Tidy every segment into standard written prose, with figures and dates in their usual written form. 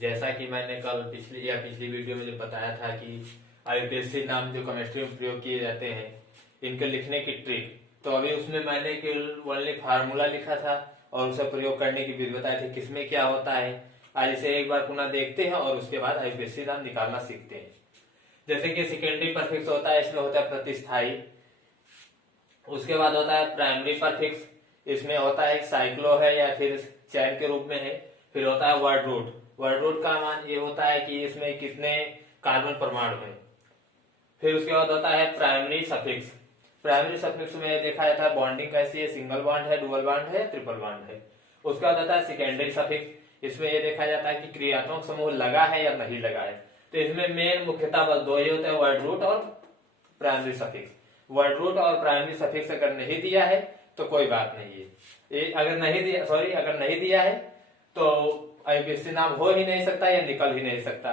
जैसा कि मैंने कल पिछली वीडियो में जो बताया था कि आईपीएससी नाम जो केमिस्ट्री में प्रयोग किए जाते हैं इनके लिखने की ट्रिक, तो अभी उसमें मैंने केवल ओनली फार्मूला लिखा था और उसे प्रयोग करने की विधि बताई थी किसमें क्या होता है। आज इसे एक बार पुनः देखते हैं और उसके बाद आईपीएससी नाम निकालना सीखते हैं। जैसे कि सेकेंडरी परफिक्स होता है, इसमें होता है प्रतिस्थाई। उसके बाद होता है प्राइमरी परफिक्स, इसमें होता है साइक्लो है या फिर चैन के रूप में है। फिर होता है वर्ड रूट। वर्ड रूट का मान ये होता है कि इसमें कितने कार्बन परमाणु हैं। फिर उसके बाद होता है प्राइमरी सफिक्स। प्राइमरी सफिक्स में देखा जाता है बॉन्डिंग कैसी है, सिंगल बॉन्ड है, डुअल बॉन्ड है, ट्रिपल बॉन्ड है। उसके बाद होता है सेकेंडरी सफिक्स, इसमें ये देखा जाता है कि क्रियात्मक समूह लगा है या नहीं लगा है। तो इसमें मेन मुख्यतः बस दो ही होते हैं, वर्ड रूट और प्राइमरी सफिक्स। वर्ड रूट और प्राइमरी सफिक्स अगर नहीं दिया है तो कोई बात नहीं है। अगर नहीं दिया है तो आईपीएससी नाम हो ही नहीं सकता या निकल ही नहीं सकता।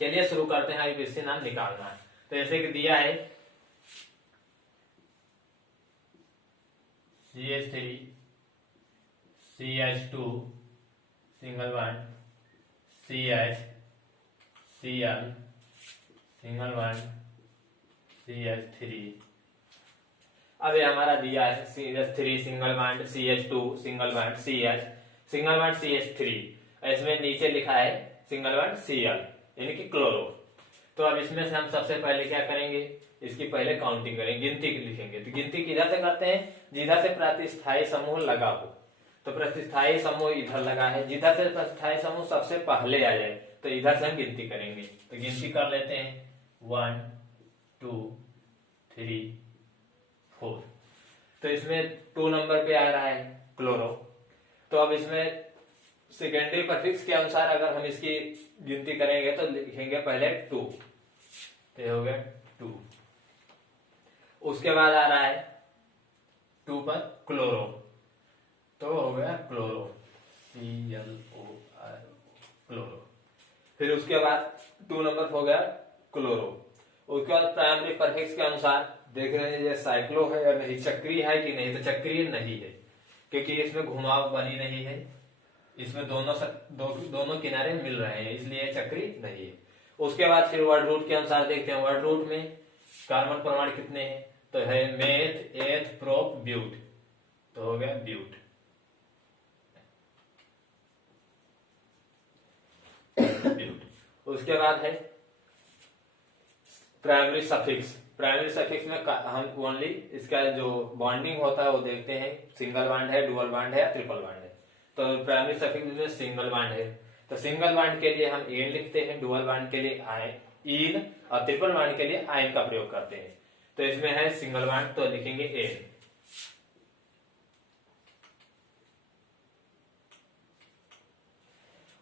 चलिए शुरू करते हैं आईपीएससी नाम निकालना। तो जैसे कि दिया है CH3 CH2 single bond CH Cl single bond CH3। अब ये हमारा दिया है CH3 single bond CH2 single bond CH single bond CH3। इसमें नीचे लिखा है सिंगल बॉन्ड Cl यानी कि क्लोरो। तो अब इसमें से हम सबसे पहले क्या करेंगे, इसकी पहले काउंटिंग करेंगे, गिनती लिखेंगे। तो गिनती किधर से करते हैं, जिधर से प्रतिस्थाई समूह लगा हो। तो प्रतिस्थाई समूह इधर लगा है, जिधर से प्रतिस्थाई समूह सबसे पहले आ जाए तो इधर से हम गिनती करेंगे। तो गिनती कर लेते हैं 1 2 3 4। तो इसमें 2 नंबर पे आ रहा है क्लोरो। तो अब इसमें सेकेंडरी परफिक्स के अनुसार अगर हम इसकी गिनती करेंगे तो लिखेंगे पहले 2। तो ये हो गया 2। उसके बाद आ रहा है 2 पर क्लोरो, तो हो गया क्लोरो ClORO क्लोरो। फिर उसके बाद 2 नंबर हो गया क्लोरो। उसके बाद प्राइमरी परफिक्स के अनुसार देख रहे हैं ये साइक्लो है या नहीं, चक्रीय है कि नहीं। तो चक्रीय नहीं है क्योंकि इसमें घुमाव बनी नहीं है, इसमें दोनों किनारे मिल रहे हैं, इसलिए चक्रीय नहीं है। उसके बाद फिर वर्ड रूट के अनुसार देखते हैं, वर्ड रूट में कार्बन परमाणु कितने हैं। तो है मेथ एथ प्रोप ब्यूट, तो हो गया ब्यूट। उसके बाद है प्राइमरी सफिक्स। प्राइमरी सफिक्स में हम ओनली इसका जो बॉन्डिंग होता है वो देखते हैं, सिंगल बॉन्ड है, डुअल बॉन्ड है या ट्रिपल बॉन्ड है। तो प्राइमरी सफिक्स में सिंगल बॉन्ड है, तो सिंगल बॉन्ड के लिए हम एन लिखते हैं, डुअल बॉन्ड के लिए इन और ट्रिपल बॉन्ड के लिए आइन का प्रयोग करते हैं। तो इसमें है सिंगल बॉन्ड तो लिखेंगे एन।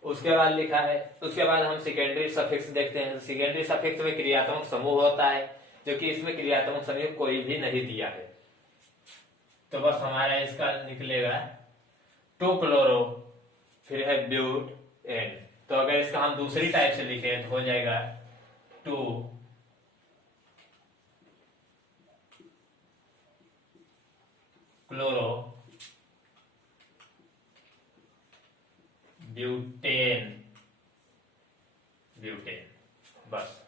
उसके बाद लिखा है, उसके बाद हम सेकेंडरी सफिक्स देखते हैं। सेकेंडरी सफिक्स में क्रियात्मक समूह होता है, जो कि इसमें क्रियात्मक समूह कोई भी नहीं दिया है। तो बस हमारा इसका निकलेगा 2 क्लोरो, फिर है ब्यूट एन। तो अगर इसका हम दूसरी टाइप से लिखें तो हो जाएगा 2 क्लोरो ब्यूटेन बस।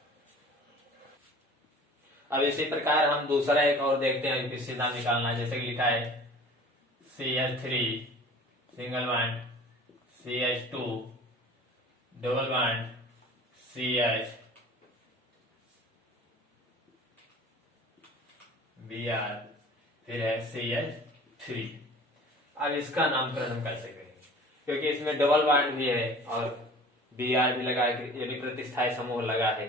अब इसी प्रकार हम दूसरा एक और देखते हैं कि सीधा निकालना। जैसे कि लिखा है CH3 single bond CH2 double bond CH Br फिर है CH3। अब इसका नामकरण हम कैसे करेंगे, क्योंकि इसमें डबल बॉन्ड भी है और Br भी लगा है, ये भी प्रतिस्थाई समूह लगा है।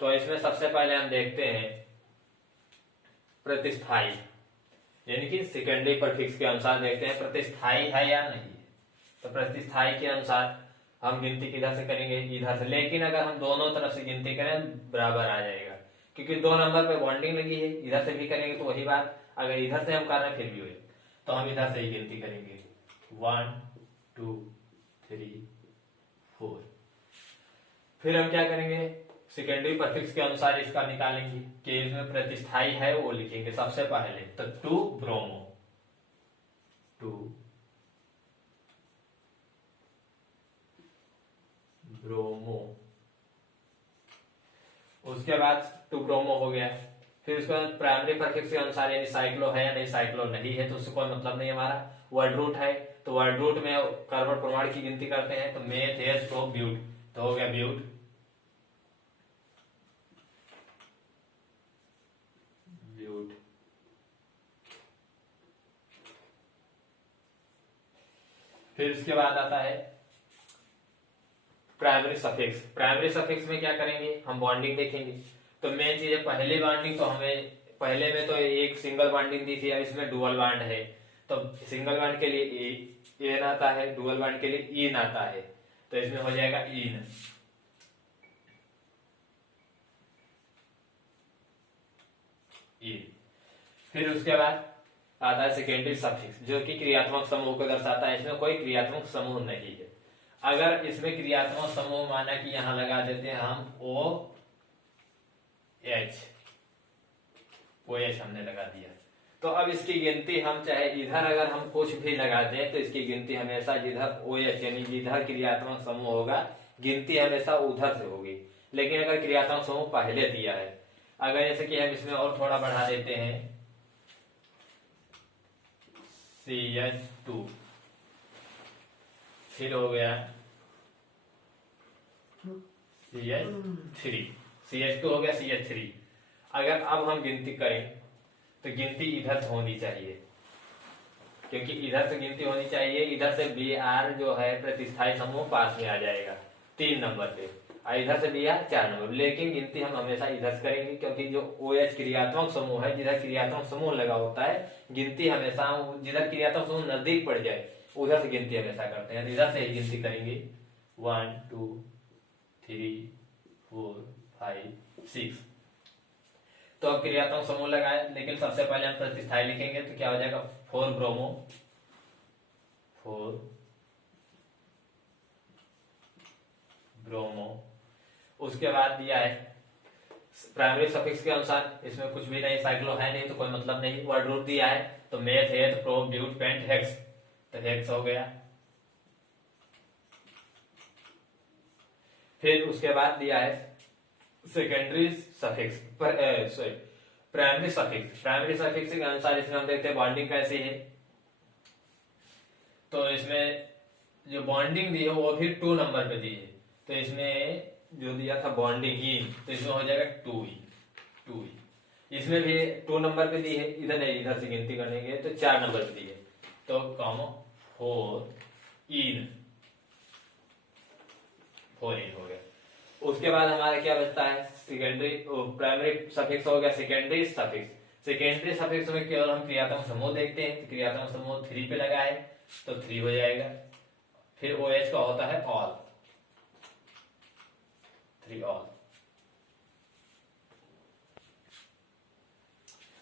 तो इसमें सबसे पहले हम देखते हैं प्रतिस्थाई, यानी कि सेकेंडरी परफिक्स के अनुसार देखते हैं प्रतिस्थाई है या नहीं है। तो प्रतिस्थाई के अनुसार हम गिनती किधर से करेंगे, इधर से। लेकिन अगर हम दोनों तरफ से गिनती करें बराबर आ जाएगा, क्योंकि 2 नंबर पे बॉन्डिंग लगी है। इधर से भी करेंगे तो वही बात, अगर इधर से हम कर रहे हैं फिर भी हुए, तो हम इधर से ही गिनती करेंगे 1 2 3 4। फिर हम क्या करेंगे, सेकेंडरी परफिक्स के अनुसार इसका निकालेंगे कि इसमें प्रतिस्थाई है वो लिखेंगे सबसे पहले। तो 2 ब्रोमो 2 ब्रोमो। उसके बाद टू ब्रोमो हो गया। फिर उसके बाद प्राइमरी परफिक्स के अनुसार यानी साइक्लो है या नहीं, साइक्लो नहीं है तो उससे कोई मतलब नहीं हमारा। वर्ड रूट है तो वर्ड रूट में कार्बन परमाणु की गिनती करते हैं, तो मेथ एच प्रो ब्यूट, तो हो गया ब्यूट। ब्यूट। फिर उसके बाद आता है प्राइमरी सफिक्स। प्राइमरी सफिक्स में क्या करेंगे, हम बॉन्डिंग देखेंगे। तो मेन चीज है पहली बॉन्डिंग, तो हमें पहले में तो एक सिंगल बॉन्डिंग दी थी, इसमें डुअल बॉन्ड है तो सिंगल बॉन्ड के लिए एन आता है, डुअल बॉन्ड के लिए इन आता है, तो इसमें हो जाएगा इन। फिर उसके बाद आता है सेकेंडरी सफिक्स जो कि क्रियात्मक समूह को दर्शाता है। इसमें कोई क्रियात्मक समूह नहीं है। अगर इसमें क्रियात्मक समूह माना कि यहां लगा देते हैं हम ओ एच, ओ एच हमने लगा दिया, तो अब इसकी गिनती हम चाहे इधर अगर हम कुछ भी लगा दें तो इसकी गिनती हमेशा जिधर ओ एच यानी जिधर क्रियात्मक समूह होगा गिनती हमेशा उधर से होगी। लेकिन अगर क्रियात्मक समूह पहले दिया है, अगर जैसे कि हम इसमें और थोड़ा बढ़ा देते हैं CH2, फिर हो गया CH3, CH2 हो गया CH3। अगर अब हम गिनती करें तो गिनती इधर से होनी चाहिए, क्योंकि इधर से गिनती होनी चाहिए, इधर से Br जो है प्रतिस्थाई समूह पास में आ जाएगा 3 नंबर पे, और इधर से Br 4 नंबर। लेकिन गिनती हम हमेशा इधर से करेंगे, क्योंकि जो OH क्रियात्मक समूह है, जिधर क्रियात्मक समूह लगा होता है गिनती हमेशा जिधर क्रियात्मक समूह नजदीक पड़ जाए उधर से गिनती हमेशा करते हैं, इधर से ही गिनती करेंगे 1 2 3 4 5 6। तो अब क्रियात्मक समूह लगाए, लेकिन सबसे पहले हम प्रतिस्थाई लिखेंगे, तो क्या हो जाएगा 4 ब्रोमो, 4 ब्रोमो। उसके बाद दिया है प्राइमरी सफिक्स के अनुसार, इसमें कुछ भी नहीं, साइक्लो है नहीं तो कोई मतलब नहीं। वर्ड रूट दिया है तो meth eth prop but pent hex, तो हेक्स हो गया। फिर उसके बाद दिया है secondary suffix, primary suffix. Primary suffix के अनुसार इसमें हम देखते हैं बॉन्डिंग कैसी है। तो इसमें जो बॉन्डिंग दी है वो भी 2 नंबर पे दी है, तो इसमें जो दिया था बॉन्डिंग ही, तो इसमें हो जाएगा 2E। इसमें भी 2 नंबर पे दी है, इधर नहीं, इधर से गिनती करेंगे तो 4 नंबर पे दी है, तो कॉमो 4 इन हो गया। उसके बाद हमारा क्या बचता है सेकेंडरी, प्राइमरी सफिक्स हो गया सेकेंडरी सफिक्स। सेकेंडरी सफिक्स में केवल हम क्रियात्मक समूह देखते हैं, तो क्रियात्मक समूह 3 पे लगा है तो 3 हो जाएगा। फिर OH का होता है ऑल, 3 ऑल।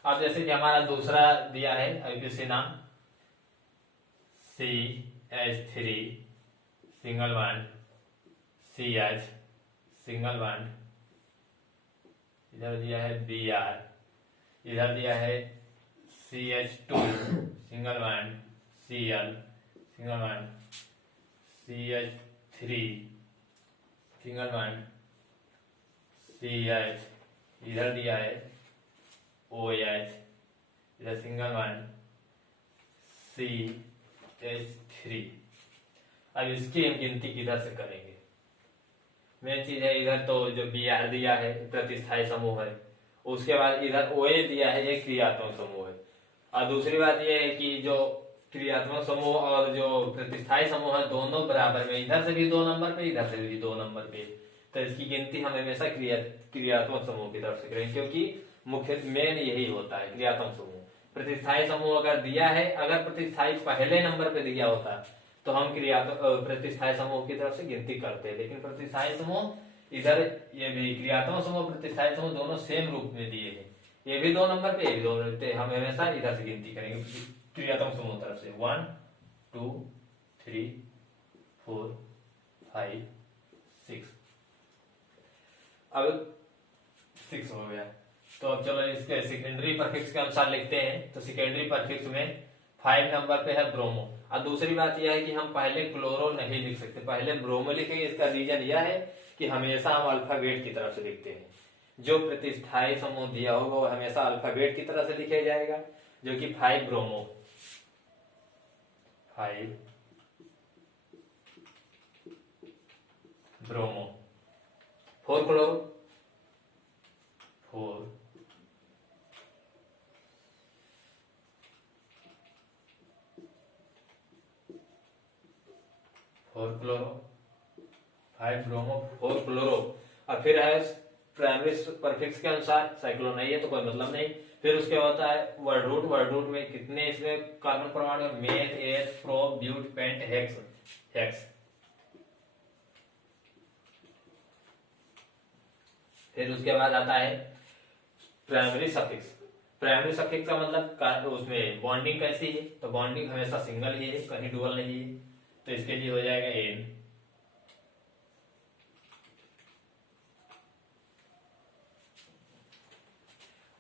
अब जैसे कि हमारा दूसरा दिया है IUPAC नाम CH3 single bond CH single bond, इधर दिया है Br, इधर दिया है CH2 single bond Cl single bond CH3 single bond CH, इधर दिया है OH, इधर सिंगल बॉन्ड CH3। अब इसकी हम गिनती किधर से करेंगे, मेन चीज है इधर तो जो Br दिया है प्रतिस्थाई समूह है, उसके बाद इधर OH दिया है एक क्रियात्मक समूह है। और दूसरी बात यह है कि जो क्रियात्मक समूह और जो प्रतिस्थाई समूह है दोनों बराबर में, इधर से भी 2 नंबर पे, इधर से भी 2 नंबर पे, तो इसकी गिनती हम हमेशा क्रियात्मक समूह की तरफ से करेंगे, क्योंकि मुख्य मेन यही होता है क्रियात्मक समूह। प्रतिस्थाई समूह अगर दिया है, अगर प्रतिस्थाई पहले नंबर पे दिया होता तो हम प्रतिस्थाई समूह की तरफ से गिनती करते हैं, लेकिन प्रतिस्थाई समूह इधर ये भी क्रियात्मक समूह प्रतिस्थाई समूह दोनों सेम रूप में दिए हैं, ये भी 2 नंबर पे, ये भी 2 नंबर पे, हम हमेशा इधर से गिनती करेंगे क्रियात्मक समूह तरफ से 1 2 3 4 5 6। अब 6 हो गया, तो अब चलो इसके सेकेंडरी परफिक्स के अनुसार लिखते हैं। तो सेकेंडरी परफिक्स में 5 नंबर पे है ब्रोमो। और दूसरी बात यह है कि हम पहले क्लोरो नहीं लिख सकते, पहले ब्रोमो लिखेंगे। इसका रीजन यह है कि हमेशा हम अल्फाबेट की तरफ से लिखते हैं। जो प्रतिस्थायी समूह दिया होगा वो हमेशा अल्फाबेट की तरह से लिखा जाएगा, जो कि 5 bromo, 5 bromo, 4 chloro, 4 chloro, 5 bromo, 4 chloro. और फिर है प्राइमरी परफिक्स के अनुसार, साइक्लो नहीं है तो कोई मतलब नहीं। फिर उसके होता है वर्ड रूट। वर्ड रूट में कितने इसमें कार्बन परमाणु है? Meth, eth, prop, but, pent, hex, hex. फिर उसके बाद आता है प्राइमरी सफिक्स। प्राइमरी सफिक्स का मतलब उसमें बॉन्डिंग कैसी है? तो बॉन्डिंग हमेशा सिंगल ही है, कहीं डुअल नहीं है, तो इसके लिए हो जाएगा एन।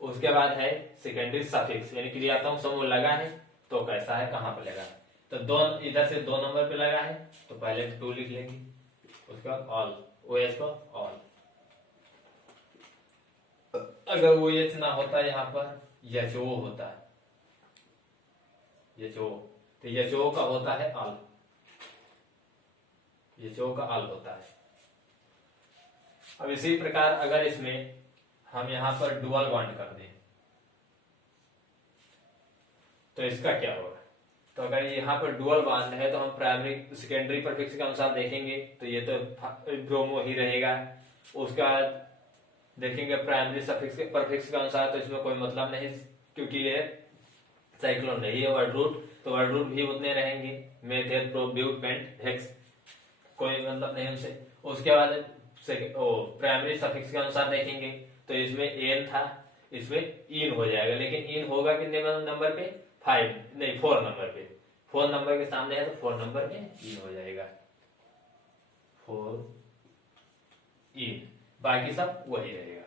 उसके बाद है सेकेंडरी सफिक्स, यानी क्रियात्मक समूह लगा है तो कैसा है, कहां पे लगा है? तो दो, इधर से 2 नंबर पे लगा है तो पहले 2 लिख लेंगे। उसके बाद ऑल, ओ एच को ऑल। अगर ओ एच ना होता यहाँ पर एच ओ होता है, एच ओ, तो एच ओ का होता है ऑल, एच ओ का ऑल होता है। अब इसी प्रकार अगर इसमें हम यहां पर डुअल बॉन्ड कर दें तो इसका क्या होगा? तो अगर यहाँ पर डुअल बॉन्ड है तो हम प्राइमरी सेकेंडरी परफिक्स के अनुसार देखेंगे तो ये तो ब्रोमो ही रहेगा। उसका देखेंगे प्राइमरी सफिक्स के परफिक्स के अनुसार तो इसमें कोई मतलब नहीं, क्योंकि ये साइक्लोन नहीं है वर्ड रूट, तो वर्ड रूट भी उतने रहेंगे, meth, prop, but, pent, hex, कोई मतलब नहीं उनसे। उसके बाद प्राइमरी सफिक्स के अनुसार देखेंगे तो इसमें एन था, इसमें इन हो जाएगा, लेकिन इन होगा कितने नंबर पे? 5 नहीं, 4 नंबर पे। 4 नंबर के सामने है तो 4 नंबर पे इन हो जाएगा, 4 इन, बाकी सब वही रहेगा।